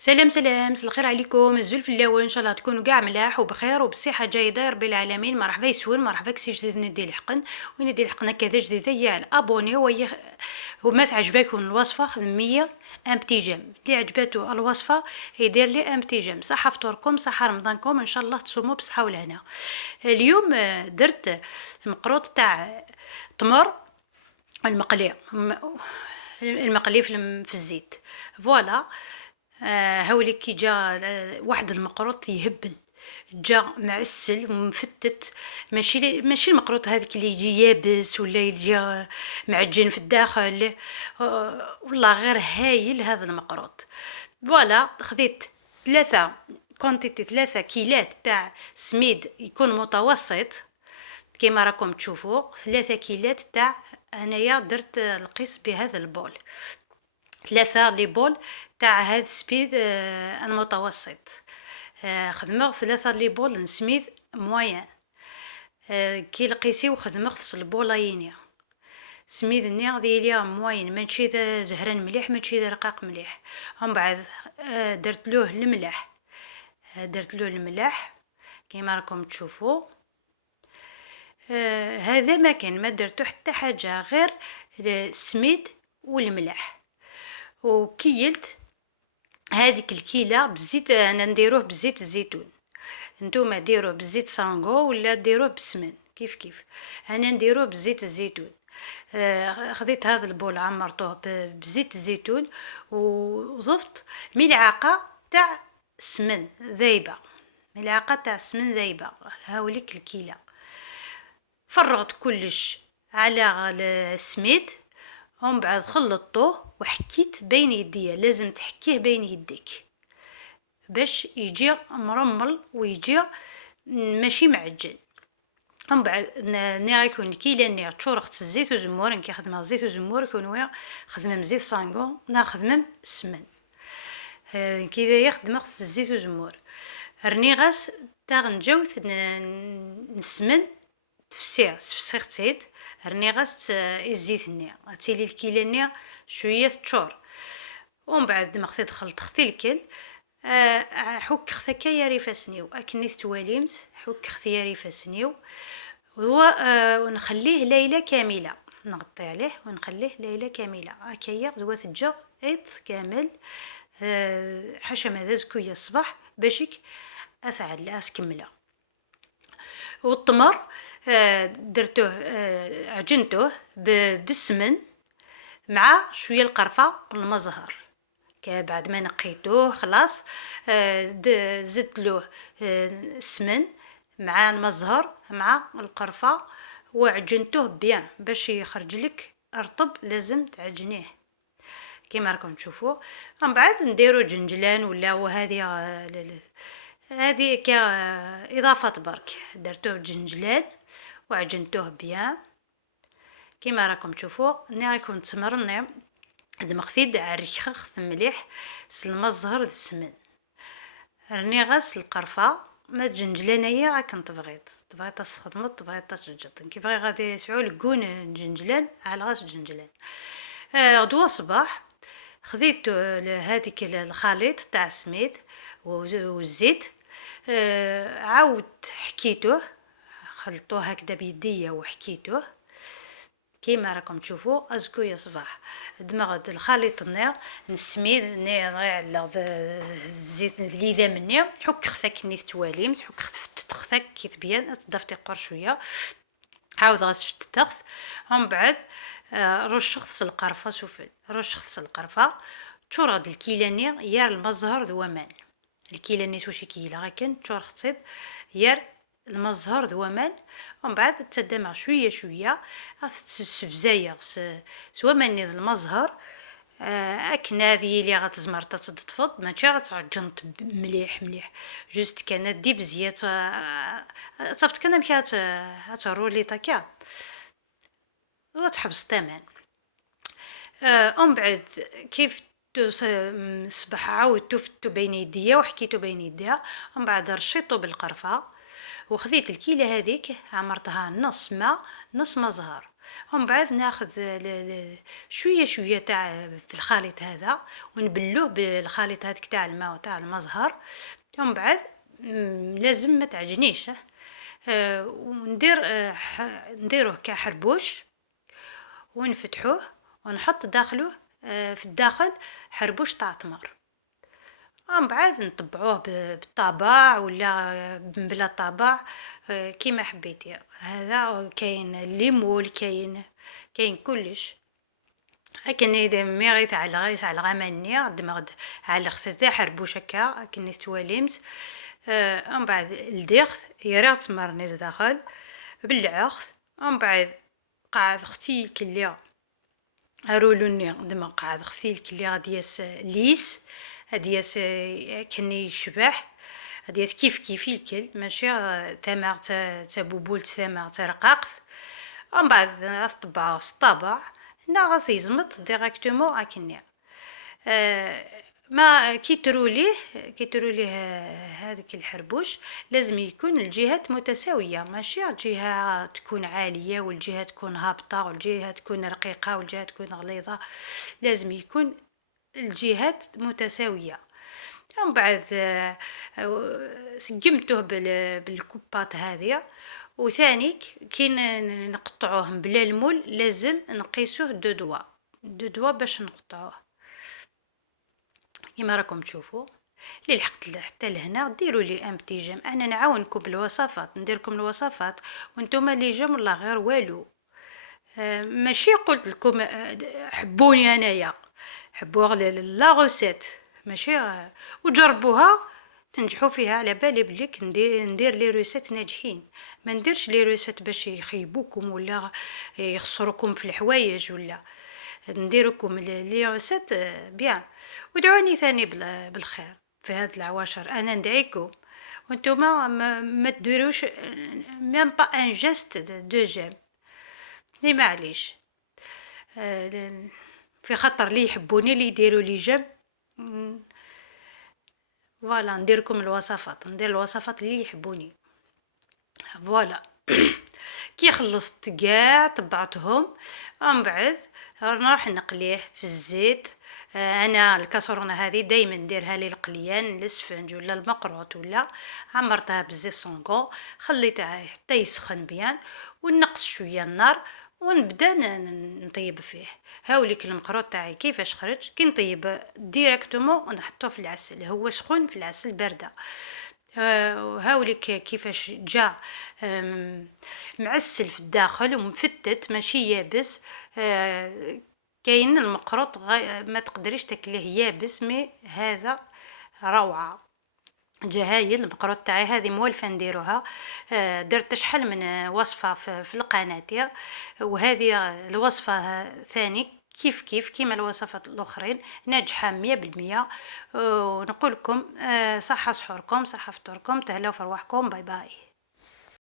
سلام سلام، مساء الخير عليكم. الزول في اللواء ان شاء الله تكونوا كاع ملاح وبخير وبصحه جيده يا رب العالمين. مرحبا يسون، مرحبا كسي جديد ندي الحقن وندي الحقنا كذا جديده يا الابوني وما تعجبكم الوصفه خدم 100 ام بتي جيم. اللي عجبته الوصفه يدير لي ام بتي جيم. صحه فطوركم، صحه رمضانكم، ان شاء الله تصوموا بصحه والهنا. اليوم درت مقروط تاع تمر المقلي، المقلي في الزيت. فوالا. هاولي كي جا واحد المقروط يهبل، جا معسل ومفتت. ماشي المقروط هذاك اللي يجي يابس ولا يجي معجن في الداخل. والله غير هايل هذا المقروط. فوالا خذيت كونتيتي 3 كيلات تاع سميد يكون متوسط كيما راكم تشوفوا. 3 كيلات تاع، انايا درت القيس بهذا البول. 3 لي بول تاع هاد السميد المتوسط. خدمة 3 لي بول نسميد موين. كي لقيسي وخدمة البولاينيا سميد النيا دياليا موين، ماشي ذا زهران مليح ماشي ذا رقاق مليح. ومن بعد درت له الملح، كيما راكم تشوفوا. هذا ما كان ما درتو حتى حاجه غير السميد والملح. وكيلت هذيك الكيله بالزيت، انا نديروه بزيت الزيتون، نتوما ديروه بالزيت سانغو ولا ديروه بالسمن كيف انا نديروه بزيت الزيتون. خذيت هذا البول عمرته بزيت الزيتون وضفت ملعقه تاع سمن ذايبه، هاوليك الكيله. فرغت كلش على السميد ومن بعد خلطوه وحكيت بين يديا. لازم تحكيه بين يديك باش يجي مرمل ويجي ماشي معجن. ومن بعد يكون كيلا نيا تشورخت الزيت وزمور، كي خدمه الزيت وزمور يكون ويا خدمه زيت سانغو ناخدم السمن. كي يخدم الزيت وزمور رني غاس تاغ نجوث نسمن تفسيختيد رني غاس الزيت النيا غتيلي الكيلا نيا شويه تشور. ومن بعد ما خديت خلط الكل حك خثكا يا ريفاسنيو اكني تواليمت حك خثيا ريفاسنيو ونخليه ليله كامله، نغطي عليه ونخليه ليله كامله هكايا دوات الجا ايط كامل. حاشا ما زكويا الصباح باشك افعل اسكمله. والتمر درتوه عجنتوه بالسمن مع شويه القرفه والمزهر. بعد ما نقيتوه خلاص زدت له السمن مع المزهر مع القرفه وعجنتوه بيان باش يخرج لك رطب. لازم تعجنيه كيما راكم تشوفوا. من بعد نديرو جنجلان ولا هذه كاضافه برك. درتوه جنجلان وعجنتوه بيان كيما راكم تشوفوا. راكم تمرني دمخثيد عريخخ مليح المزهر السمن. راني غاس القرفه ما تجنجلانيه راكن تبغيت تخدمت تبغيت تجد كي بغي غادي يسعو لكون جنجلان على غاس جنجلان. غدوه صباح خذيت هذيك الخليط تاع سميد والزيت. عاود حكيتوه، خلطوه هكذا بيديا وحكيتوه كيما راكم تشوفوا. ازكو يا صباح دمغت الخليط النير نسميد نير على الزيت ذليذه مني حك خثك نيت تواليم حك خثك كي تبيان تضفتي قر شويه عاود غاس تخث. ومن بعد رشخت القرفه سفل رشخت القرفه تشور غد الكيلاني يار المزهر ذوامان. الكيلاني واش كيلا غاكن تشور خصيد يار المزهر ذوامان. ومن بعد تدمع شويه شويه سبزايا سوا ماني المزهر اكن هذه اللي غتزمر تتفض ماشي غتعجنت مليح جوست كانت دي بزيات صافت كان مشات هترولي تاكا وتحبس تمام. ومن بعد كيف صباح عاودتو فتو بين يديا وحكيتو بين يديا. ومن بعد رشيتو بالقرفه وخذيت الكيله هذيك عمرتها نص ماء نص مزهر ومن بعد ناخذ شويه شويه تاع في الخليط هذا، ونبلوه بالخليط هذاك تاع الماء وتاع المزهر. ومن بعد لازم ما تعجنيش، وندير نديروه كحربوش ونفتحوه ونحط داخله في الداخل حربوش تاع تمر. ومن بعد نطبعوه بالطابع ولا بلا طابع، كيما حبيتي. هذا كاين الليمون، كاين كلش. لكن اذا ميغيت على غيس على غمانية دمغد على خسيتها حربوش هكا كني تواليمت. ومن بعد الديخت يرات تمرنيز داخل بالعخذ. ومن بعد قاعد اختي كلي رولوني دما قاعد اختي الكلي غادياس ليس هدياس كني يشبح هدياس كيف الكل ماشي تمر تبوبول تمر رقاقث. ومن بعد اطبع الطابع هنا غاس يزمط ديريكتومون اكني. ما كي تروليه هذاك الحربوش لازم يكون الجهات متساويه، ماشي جهه تكون عاليه والجهه تكون هابطه والجهه تكون رقيقه والجهه تكون غليظه، لازم يكون الجهات متساويه. ومن بعد سقمتوه بالكوبات هذه. وثانيك كي نقطعوه بلا المول لازم نقيسوه دو دوا باش نقطعوه كما راكم تشوفوا. اللي لحقت حتى لهنا ديروا لي ام بتي جيم، انا نعاونكم بالوصفات، نديركم الوصفات وانتم لي جيم والله غير والو. ماشي قلت لكم حبوني انايا، حبوا لا غوسيت ماشي وجربوها تنجحوا فيها. على بالي بليك ندير لي روسيت ناجحين، ما نديرش لي روسيت باش يخيبوكم ولا يخسروكم في الحوايج، ولا نديركم لي روسيت بيان. ودعوني ثاني بالخير في هذه العواشر، انا ندعيكم وانتم ما تديروش ميم با ان جيست دو جيم. لي معليش في خطر لي يحبوني لي يديروا لي جيم. فوالا نديركم الوصفات، ندير الوصفات اللي يحبوني. فوالا كي خلصت كاع طبعتهم ومن بعد نروح نقليه في الزيت. انا الكاسرونه هذه دائما نديرها للقليان الاسفنج ولا المقروط، ولا عمرتها بالزيت سونغو خليتها حتى يسخن بيان ونقص شويه النار ونبدا نطيب فيه. هاوليك المقروط تاعي كيفاش خرج كي نطيب ديريكتومون نحطوه في العسل، هو سخون في العسل بارده. وهاوليك كيفاش جا معسل في الداخل ومفتت ماشي يابس. كاين المقروط ما تقدريش تاكليه يابس، مي هذا روعه. جا هاي المقروط تاعي هذه مولفه نديروها. درت شحال من وصفه في القناه، وهذه الوصفه ثاني كيف كيما الوصفات الاخرين ناجحه 100%. ونقول لكم صحه سحوركم، صحه فطوركم، تهلاو في رواحكم، باي باي.